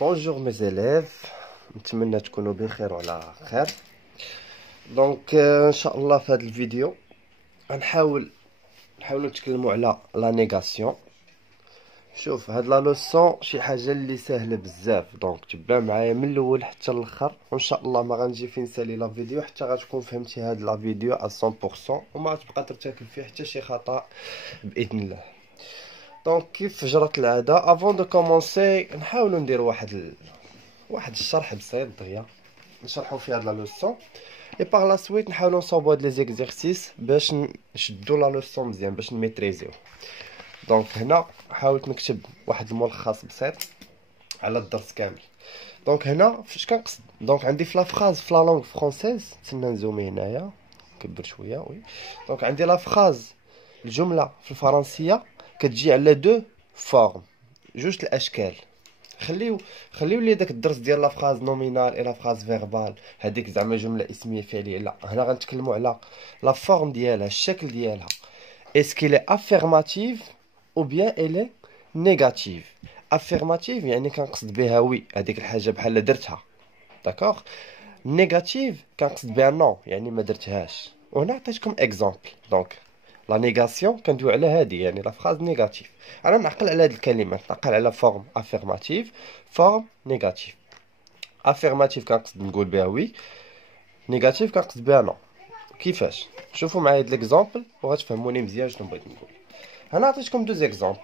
Bonjour mes élèves, نتمنى تكونوا بخير وعلى خير. دونك ان شاء الله في هذه الفيديو غنحاول نتكلموا على لا نيغاسيون. شوف هاد لا لوسون شي حاجه اللي سهله بزاف، دونك تبع معايا من الاول حتى الاخر، وان شاء الله ما غنجي في نسالي لا فيديو حتى غتكون فهمتي هاد لا فيديو على 100% وما تبقى ترتكب فيه حتى شي خطا باذن الله. دونك كيف جرت العاده افون دو كومونسي نحاولوا ندير واحد الشرح بسيط دغيا نشرحوا فيه هاد لا لوسون، اي باغ لا سويت نحاولوا نصاوبوا هاد لي زيكزيرسيس باش نشدوا لا لوسون مزيان باش نميتريزيو. دونك هنا حاولت نكتب واحد الملخص بسيط على الدرس كامل. دونك هنا فاش كنقصد، دونك عندي في لا فراز في لا لونغ فرونسيز، تسنى نزومي هنايا نكبر شويه وي. دونك عندي لا فراز الجمله في الفرنسيه كتجي على دو فورم، جوج الاشكال. خليو لي داك الدرس ديال لا فراز نومينال اي لا فراز فيربال، هذيك زعما جمله اسميه فعليه. لا، هنا غنتكلموا على لا فورم ديالها، الشكل ديالها. اسكي لي افيرماتيف او بيان الي نيجاتيف. افيرماتيف يعني كنقصد بها وي، هذيك الحاجه بحال درتها، داكوغ. نيجاتيف كنقصد بها نو، يعني ما درتهاش. وهنا عطيتكم اكزامبل. دونك لا نيغاسيون كندوي على هذه، يعني لا فراز نيجاتيف. انا نعقل على هذه الكلمات، نعقل على فورم افيرماتيف فورم نيجاتيف. افيرماتيف كنقصد نقول بها وي، نيجاتيف كنقصد بها نو. كيفاش؟ شوفوا معايا هاد ليكزامبل وغتفهموني مزيان شنو بغيت نقول. هنا عطيتكم دوز اكزامبل.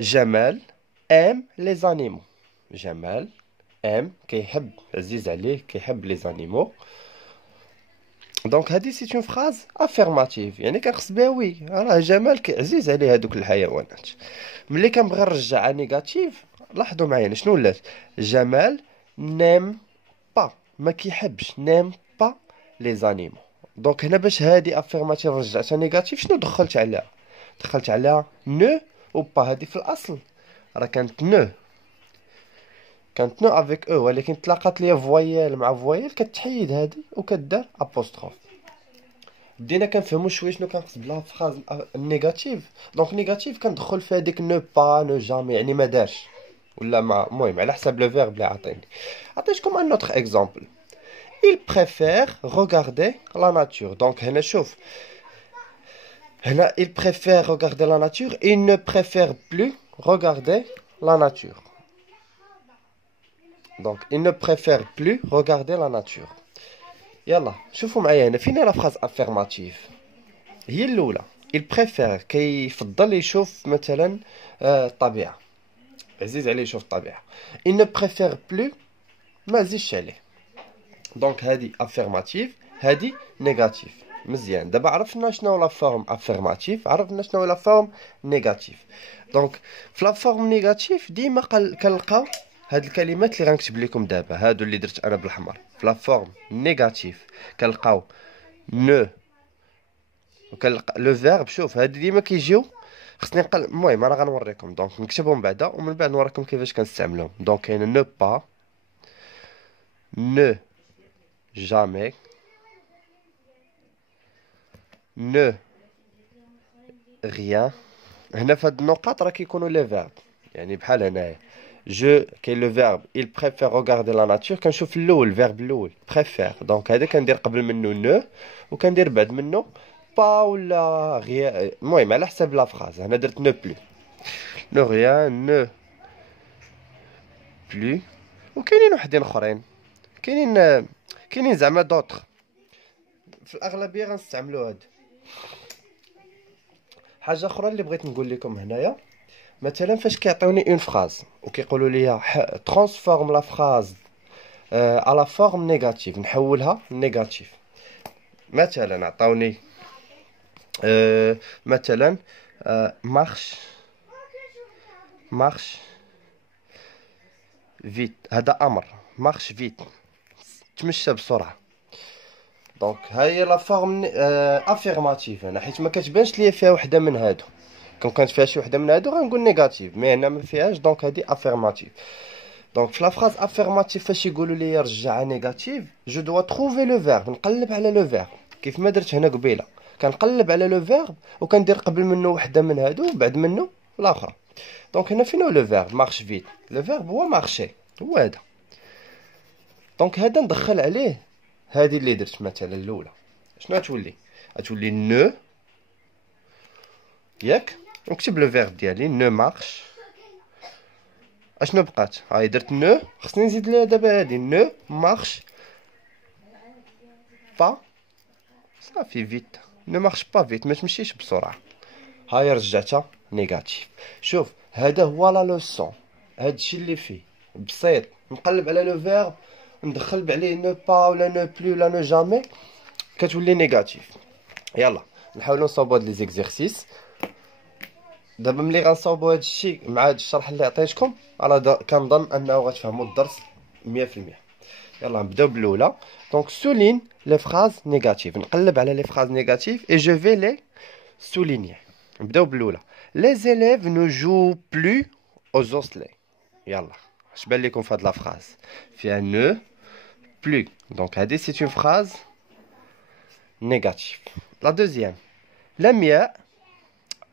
جمال ام لي زانيمو. جمال ام كيحب، عزيز عليه، كيحب لي زانيمو. دونك هادي سي اون فراز افيرماتيف، يعني كنقصد بها وي، راه جمال عزيز عليه هادوك الحيوانات. ملي كنبغي نرجعها نيجاتيف، لاحظوا معايا شنو ولات. جمال نيم با، ما كيحبش، نيم با لي زانيمو. دونك هنا باش هادي افيرماتيف رجعتها نيجاتيف، شنو دخلت عليها؟ دخلت عليها نو و با. هادي في الاصل راه كانت نو افيك او، ولكن تلاقات ليا فويال مع فويال كتحيد هادي وكدار ابوستروف. بدينا كنفهموا شويه شنو كنقصد بلا فراز النيجاتيف. دونك نيجاتيف كندخل في هذيك نو با نو جامي، يعني ما دارش ولا ما، المهم على حساب لو فيرب اللي عطيني. عطيتكم ان اوتر اكزامبل. il préfère regarder la nature. دونك هنا شوف، هنا il préfère regarder la nature, il ne préfère plus regarder la nature. Donc il ne préfère plus regarder la nature. يلا شوفوا معايا هنا فين لا فراز افيرماتيف. هي الاولى، il préfère كيفضل يشوف مثلا الطبيعه، عزيز عليه يشوف الطبيعه. il ne préfère plus ما زيدش عليه. دونك هادي افيرماتيف، هادي نيجاتيف. مزيان، دابا عرفنا شنو لا فورم افيرماتيف، عرفنا شنو لا فورم نيجاتيف. دونك في لا فورم نيجاتيف ديما كنلقاو هاد الكلمات اللي غنكتب لكم دابا، هادو اللي درت انا بالاحمر. في لا فورم نيجاتيف كنلقاو نو، وكنلقى لو فيرب. شوف هادي ديما كيجيو، خصني المهم انا غنوريكم. دونك نكتبهم بعدا ومن بعد نوريكم كيفاش كنستعملوهم. دونك كاين نو با، نو جامي، نو غيان. هنا في هاد النقاط راه كيكونوا لي فيرب، يعني بحال هنايا جو كاين لو فيرب il préfère regarder la nature. كنشوف الاول الفيرب الاول préfère، دونك هذا كندير قبل منه نو وكندير بعد منه با ولا غيان، المهم على حساب لا فراز. هنا درت نو بلو، نو غيان، نو بلو. وكاينين وحدين اخرين، كاينين زعما دوطخ، في الاغلبيه غنستعملوا هاد. حاجه اخرى اللي بغيت نقول لكم هنايا، مثلا فاش كيعطيوني اون فراز وكيقولوا لي ترانسفورم لا فراز على فورم نيجاتيف، نحولها نيجاتيف. مثلا عطاوني مثلا مارش فيت، هذا امر، مارش فيت تمشى بسرعه. دونك هاهي لا فورم افيرماتيف هنا، حيت ما كتبانش ليا فيها وحده من هادو. كون كانت فيها شي وحده من هادو غنقول نيجاتيف، مي هنا ما فيهاش، دونك هادي افيرماتيف. دونك في لا فراز افيرماتيف فاش يقولوا لي رجعها نيجاتيف، جو دوا تروفي لو فيرب، نقلب على لو فيرب كيف ما درت هنا قبيله. كنقلب على لو فيرب وكندير قبل منه وحده من هادو وبعد منه الاخرى. دونك هنا فين هو لو فيرب؟ مارش فيت. لو فيرب هو مارشي، هو هذا. دونك هذا ندخل عليه هذه اللي درت مثلا الاولى. شنو غتولي؟ غتولي نو ياك، ونكتب لو فيرب ديالي نو مارش. اشنو بقات؟ هاي درت نو، خصني نزيد لها دابا هادي نو مارش با. صافي فيت، نو مارش با فيت، ما تمشيش بسرعه. هاي رجعتها نيجاتيف. شوف هذا هو لا لوسون، هادشي اللي فيه بسيط. نقلب على لو فيرب ندخل عليه نو با ولا نو بلو ولا نو جامي كتولي نيجاتيف. يلا نحاولوا نصاوبوا هاد لي زيكزيرسيس. دابا ملي غنصاوبوا هاد الشيء مع هاد الشرح اللي عطيتكم كنظن انه غتفهموا الدرس 100%. يلا نبداو بالاولى. دونك سولين لي فراز نيجاتيف. نقلب على لي فراز نيجاتيف اي جو في لي سوليني. نبداو بالاولى. لي زيليف نو جو بلو او زوسلي. يلا اش بان لكم في هاد لا فراز؟ فيها نو بلو، دونك هادي سي اون فراز négatif. La deuxième, Lamia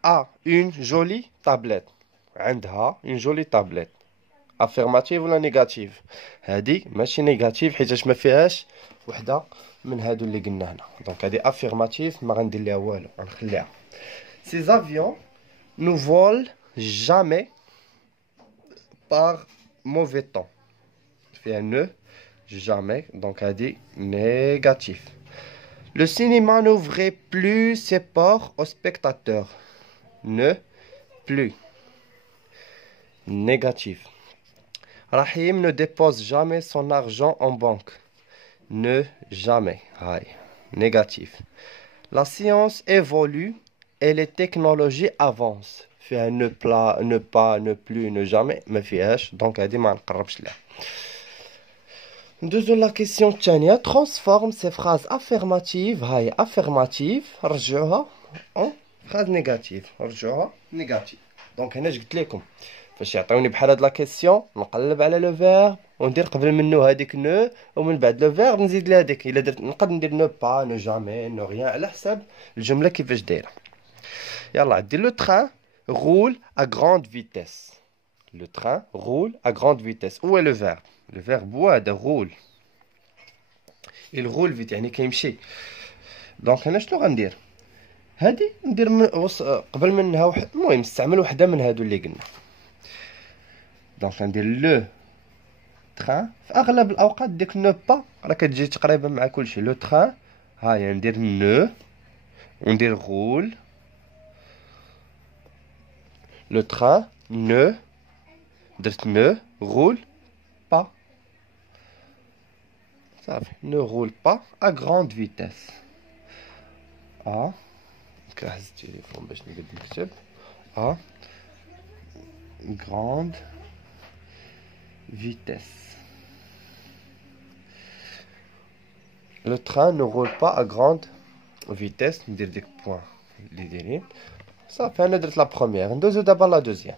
a une jolie tablette. عندها une jolie tablette. Affirmative ولا négative؟ هذه ماشي négative حيتاش ما فيهاش وحده من هادو اللي قلنا هنا. دونك هذه affirmative ما غندير ليها والو، غنخليها. Ces avions ne volent jamais par mauvais temps. فيها ne jamais, donc هذه négative. Le cinéma n'ouvrait plus ses portes aux spectateurs. Ne plus. Négatif. Rahim ne dépose jamais son argent en banque. Ne jamais. Aïe. Négatif. La science évolue et les technologies avancent. Fait ne pas, ne plus, ne jamais. Mais fièche. Donc, elle dit, ma Deuxième la question الثانية. Transforme ces phrases affirmatives. هاي affirmative. رجعوها en phrase négative. رجعوها négative. دونك هنا قلت لكم فاش يعطيوني بحال هاد لا كيسيون نقلب على لو فيرب وندير قبل منه هذيك نو ومن بعد لو فيرب نزيد لها هذيك. الا درت نقدر ندير نو با نو جامي نو ريان على حساب الجملة كيفاش دايرة. يلا دير لو تران roule à grande vitesse. Le train roule à grande vitesse. Où est le verbe? Le verbe هو هذا roule. Il roule vite يعني كيمشي. دونك هنا شنو غندير؟ هادي ندير قبل منها المهم نستعمل وحده من هادو اللي قلنا. دونك غندير لو تران. في اغلب الاوقات ديك نو با راه كتجي تقريبا مع كلشي. لو تران هاهي ندير نو وندير غول. لو تران نو درت نو غول با. صافي نو غول با ا غراند فيتيس. كنهز التليفون باش نقدر نكتب ا غراند vitesse. Le train ne roule pas à grande vitesse. ندير ديك بوان اللي دايرين صافي. انا درت لا بروميير. ندوزو دابا لا دوزيام.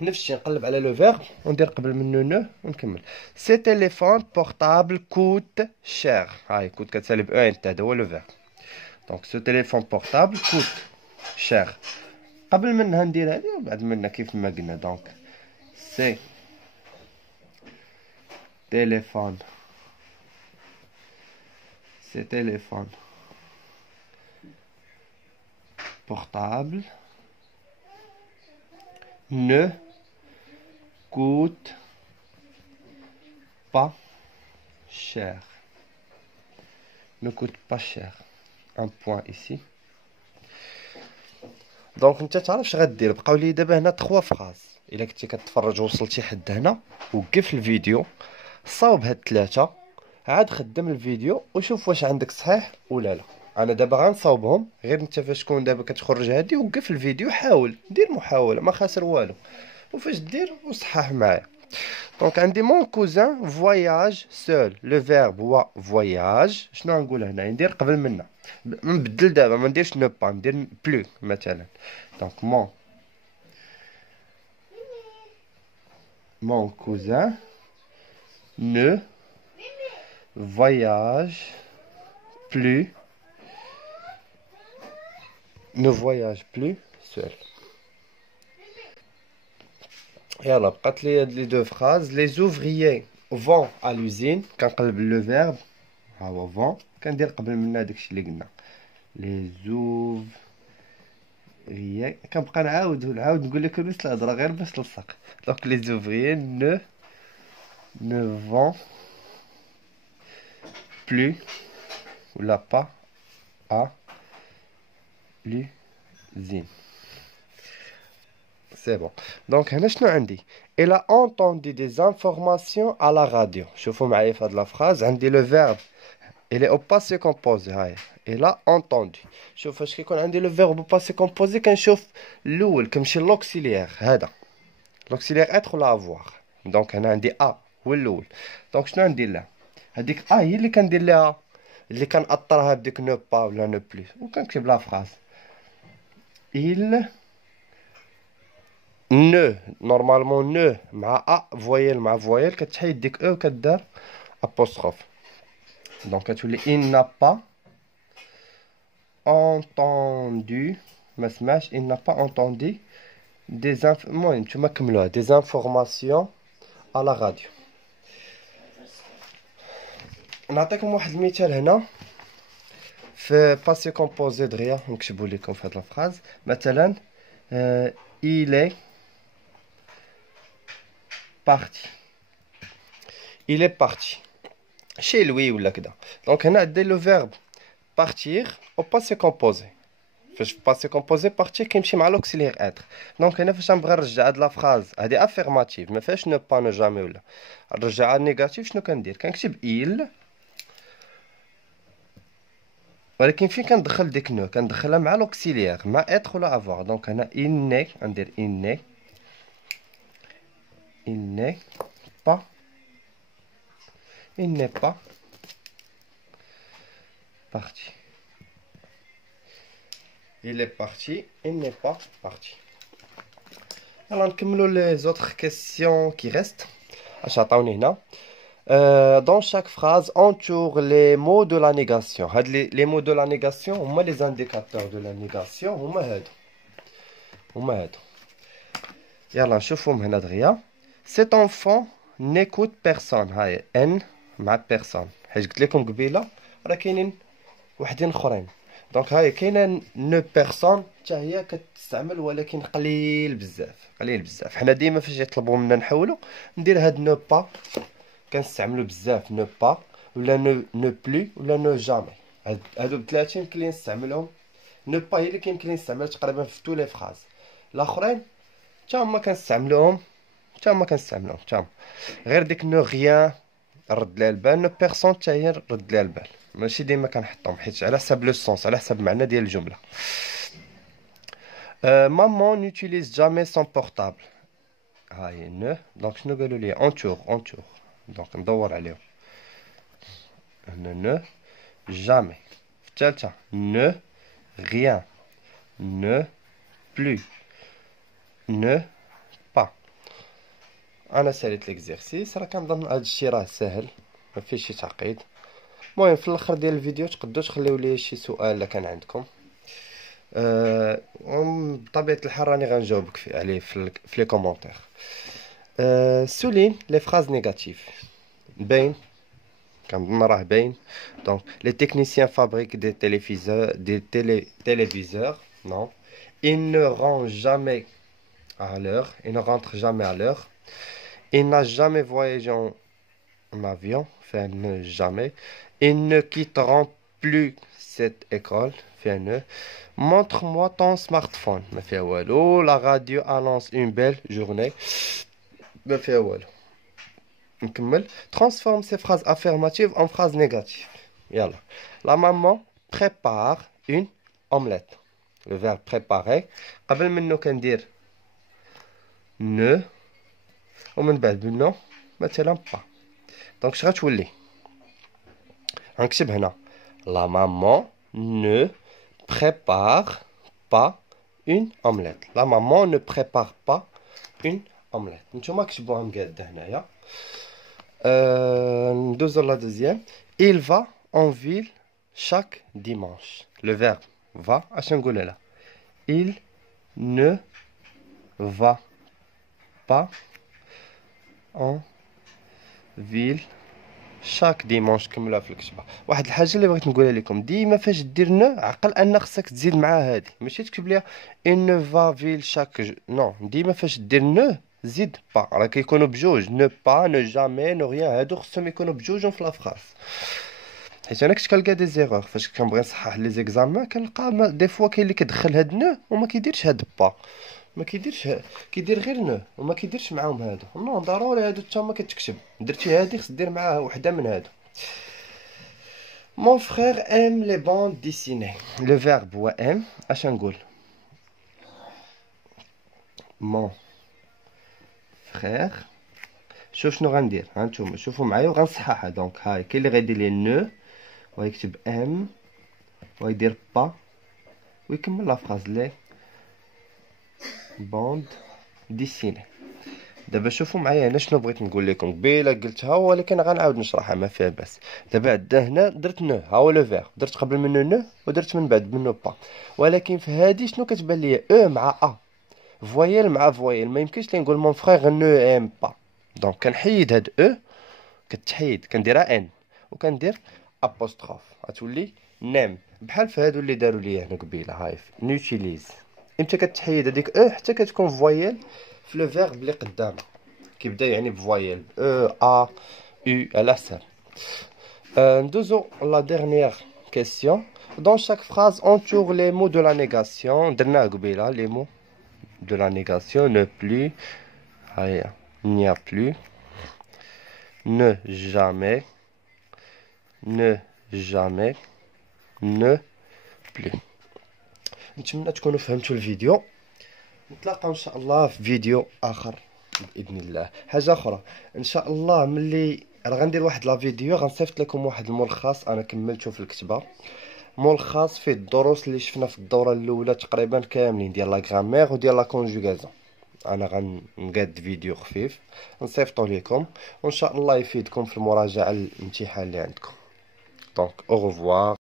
نفس الشيء نقلب على لو فيرب وندير قبل منو نو ونكمل. سي تيليفون بورتابل كوت شير. هاي كوت كتسالي ب ان هذا هو لو فيرب. دونك سو تيليفون بورتابل كوت شير. قبل منها ندير هذه وبعد منها كيف ما قلنا. دونك سي téléphone portable ne coûte pas cher. Ne coûte pas cher. Un point ici. دونك انت تعرف اش غدير. بقاو لي دابا هنا 3 فراز. الا كنتي كتفرج ووصلتي حد هنا وقف الفيديو صاوب هاد 3 عاد خدم الفيديو وشوف واش عندك صحيح ولا لا. انا دابا غنصاوبهم غير انت فاش تكون دابا كتخرج هادي وقف الفيديو حاول دير محاولة ما خاسر والو وفاش دير وصحح معايا. دونك عندي مون كوزان فواياج سول. لو فيرب هو فواياج. شنو غنقول هنا؟ ندير قبل منا نبدل دابا ما نديرش نو با ندير بلو مثلا. دونك mon cousin ne voyage plus seul. يلا بقات لي هاد لي دو فراز. Les ouvriers vont à l'usine. كنقلب لو فيرب ها هو فون، كندير قبل منها داكشي اللي قلنا لي زوفريي. كنبقى نعاود نقول لك نفس الهضره غير باش تلصق. دونك لي زوفريي ne vont plus ولا pas à l'usine. C'est bon. Donc هنا شنو عندي؟ Il a entendu des informations à la radio. شوفوا معايا في هاد لا فراز عندي لو فيرب il est au passé composé. هاي il a entendu. شوف فاش كيكون عندي لو فيرب au passé composé كنشوف الاول كنمشي لوكسيليير. هذا لوكسيليير اتر ولا افوار. دونك هنا عندي ا هو الاول. دونك شنو ندير لها؟ هذيك هي اللي كندير لها، اللي كنأطرها بديك نو با ولا نو بليس وكنكتب لا فراز. il ne normalement ne مع ا فويل مع فويل كتحيد ديك او كدار apostrophe. donc كتولي il n'a pas entendu ما سمعش il n'a pas entendu des المهم نتوما كملوها des informations à la radio. نعطيكم واحد المثال هنا في باسي كومبوزي دغيا نكتبو لكم في هاد الفراز. مثلا il est parti. il est parti chez lui ولا كدا. دونك هنا عندي لو فيرب partir au passé composé. فاش باسي كومبوزي بارتي كيمشي مع لوكسيليير اتر. دونك هنا فاش نبغي نرجع هاد لا فراز هادي افيرماتيف ما فيهاش نو با نو جامي ولا نرجعها نيجاتيف. شنو كندير؟ كنكتب il ولكن فين كندخل ديك نو؟ كندخلها مع لوكسيليير مع اتر ولا افوار. دونك هنا il n'est غندير il n'est pas parti. il est parti, il n'est pas parti. Alors نكملوا les autres questions qui restent. اش عطاوني هنا؟ dans chaque phrase entoure les mots de la négation. هاد les mots de la négation هما les indicateurs de la négation هما هادو. يلا نشوفهم هنا دغيا. cet enfant n'écoute personne. هاي ان مع personne حيت قلت لكم قبيله راه كاينين وحدين اخرين. دونك هاي كاينه نو بيرسون حتى هي كتستعمل ولكن قليل بزاف. حنا ديما فاش يطلبوا منا نحولوا ندير هاد نو با كنستعملوا بزاف نو با ولا نو بلو ولا نو جامي. هادو بثلاثه يمكن لي نستعملهم. نو با هي اللي كيمكن لي نستعملها تقريبا في تو لي فراز. الاخرين حتى هما كنستعملوهم غير ديك نو غيان رد لها البال. نو بيرسون حتى هي رد لها البال. ماشي ديما كنحطهم حيت على حسب لو سونس على حسب المعنى ديال الجمله. maman n'utilise jamais son portable. هاي نو. دونك شنو قالوا لي؟ اونتور دونك ندور عليهم. هنا نو جامي. في الثالثه نو غيان نو بلو نو با. انا ساليت ليكزيرسيس راه كنظن هذا الشيء راه ساهل ما فيه شي تعقيد. المهم في الاخر ديال الفيديو تقدروا تخليو لي شي سؤال الا كان عندكم. بطبيعه الحال راني غنجاوبك عليه في لي كومونتير. souligne les phrases négatives. باين كنظن راه باين. دونك les techniciens fabriquent des téléviseurs. non. il ne rentre jamais à l'heure. il n'a jamais voyagé en avion. jamais. ils ne quitteront plus cette école. montre-moi ton smartphone. ما فيها والو. la radio annonce une belle journée. ما فيها والو. نكمل. transforme ces phrases affirmatives en phrases négatives. يلا. la maman prépare une omelette. le verbe préparer قبل منه كندير ne ومن بعد منه مثلا pas. دونك اش غتولي؟ غنكتب هنا la maman ne prépare pas une omelette. la maman ne prépare pas une omelette. نتوما كتبوها مقاده هنايا. ندوزو لا دوزيام. il va en ville chaque dimanche. le verbe va اش نقول لها؟ il ne va pas اون فيل شاك ديمونش. كملوها في الكتابه. واحد الحاجه اللي بغيت نقولها لكم، ديما فاش دير نو عقل ان خصك تزيد معاها هادي، ماشي تكتب ليها ان نو فا فيل شاك نو. ديما فاش دير نو زيد با، راه كيكونوا بجوج، نو با نو جامي نو ريان، هادو خصهم يكونوا بجوجهم في لافراز. حيت انا كنت كنلقى دي زيغور فاش كنبغي نصحح لي زيكزامان، كنلقى دي فوا كاين اللي كيدخل هاد نو وما كيديرش هاد با، ما كيديرش كيدير غير نو وما كيديرش معاهم هادو. نو ضروري هادو حتى هما كتكتب، درتي هادي خص دير معاها وحده من هادو. Mon frère aime les bandes dessinées. Le verbe هو aime. اش نقول؟ Mon frère. شوف شنو غندير، ها نتوما شوفوا معايا وغنصححها. دونك هاي كاين اللي غيدير لي نو ويكتب ام ويدير با ويكمل لا فراز لي بوند ديسيني. دابا شوفوا معايا هنا شنو بغيت نقول لكم، قبيله قلتها ولكن غنعاود نشرحها ما فيها باس. دابا عندنا هنا درت نو، ها هو لو فير، درت قبل منه نو ودرت من بعد منه با، ولكن في هادي شنو كتبان ليا او مع ا، فويل مع فويل. ما يمكنش لي نقول مون فخيغ نو ام با. دونك كنحيد هاد او، كتحيد كنديرها ان وكندير ابوستروف غتولي نيم، بحال في هادو اللي داروا ليا هنا قبيله. هاي نوتيليز امتى كتحيد هذيك او حتى كتكون فويل في لو فيرب اللي قدامها، كيبدا يعني بفويل او ا يو على حساب. ندوزو لا ديرنيير كيسيون. Dans chaque phrase, entoure les mots de la négation. درناها قبيله les mots de la négation. Ne plus, il n'y a plus, ne jamais, ne jamais, ne plus. نتمنى تكونوا فهمتوا الفيديو. نتلاقاو ان شاء الله في فيديو اخر باذن الله. حاجه اخرى ان شاء الله، ملي راه غندير واحد لا فيديو غنصيفط لكم واحد الملخص انا كملته في الكتابه، ملخص فيه الدروس اللي شفنا في الدوره الاولى تقريبا كاملين ديال لا غرامير وديال لا كونجوغازون. انا غنقاد فيديو خفيف نصيفطو لكم وان شاء الله يفيدكم في المراجعه الامتحان اللي عندكم. دونك او revoir.